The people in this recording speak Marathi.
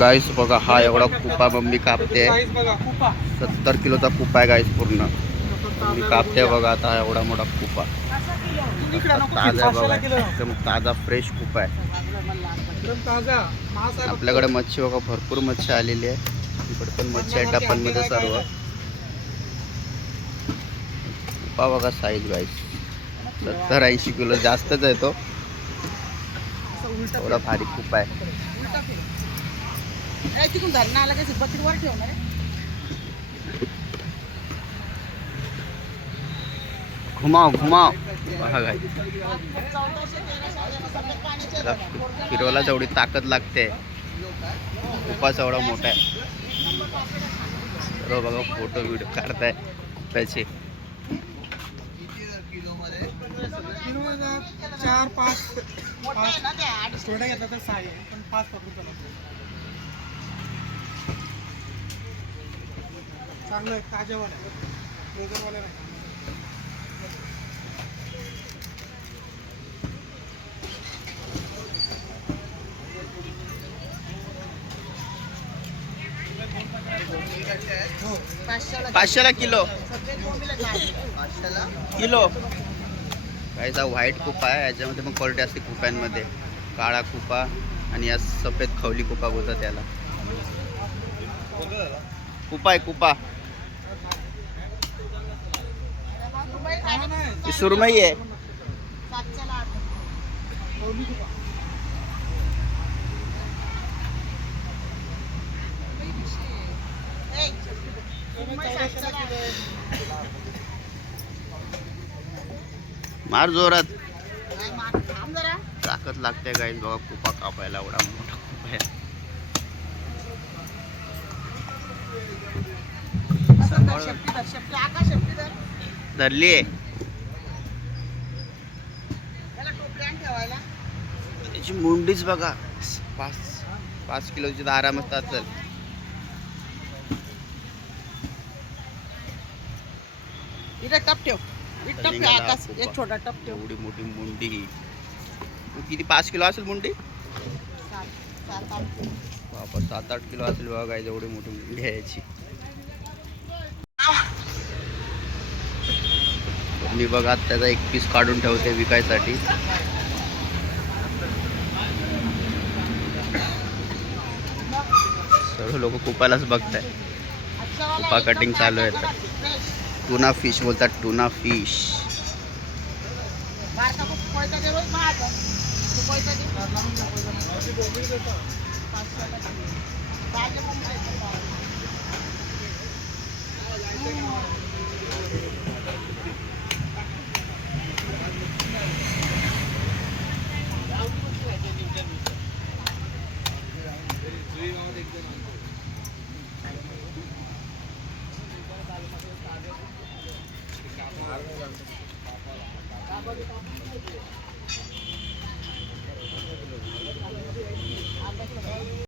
गाईस बघा हा एवढा कुपा मम्मी कापते. 70 किलोचा कुपा आहे गाईस पूर्ण. मी कापते बघा आता हा एवढा मोठा कुपा. ताजा बघा एकदम ताजा फ्रेश कुपा आहे. आपल्याकडे मच्छी बघा भरपूर मच्छी आलेली आहे. इकडे पण मच्छी आहे टप्प्यांमध्ये सर्व. कुपा बघा साईज गाईस 70-80 किलो जास्तच आहे तो. एवढा भारी कुपा आहे. घुमाव घुमाव फिरवायला जेवढी ताकद लागते कुपाच एवढा मोठा आहे. सर्व बघा फोटो व्हिडिओ काढताय त्याचे. 4-5 थोड्या घेतला तर 6 आहे पण 5 पकडून चला. चांगलं आहे ताज्यावाला फ्रोझनवाला नाही. हो 500ला किलो. किलो काहीचा व्हाईट कुपा आहे. याच्यामध्ये पण क्वालिटी असते कुप्यांमध्ये. काळा कुपा आणि या सफेद खवली कुपा बोलतात त्याला. कुपा आहे कुपा. सुरमई आहे. मार जोरात ताकद लागते गाईस बघा कुपा कापायला. एवढा मोठा कुपा आहे. धरली आहे त्याची मुंडीच बघा 5 किलोची तर आरामच असेल. टप ठेव आकाश एक छोटा टप ठेव. एवढी मोठी मुंडी. किती 5 किलो असेल मुंडी. 7-8 किलो असेल बघा गाईस एवढी मोठी मुंडी आहे याची. मी बघा त्याचा एक पीस काढून ठेवते विकायसाठी. सर्व लोक कुपालाच बघताय. कुपा कटिंग चालू आहे. टुना फिश बोलतात. Tuna fish.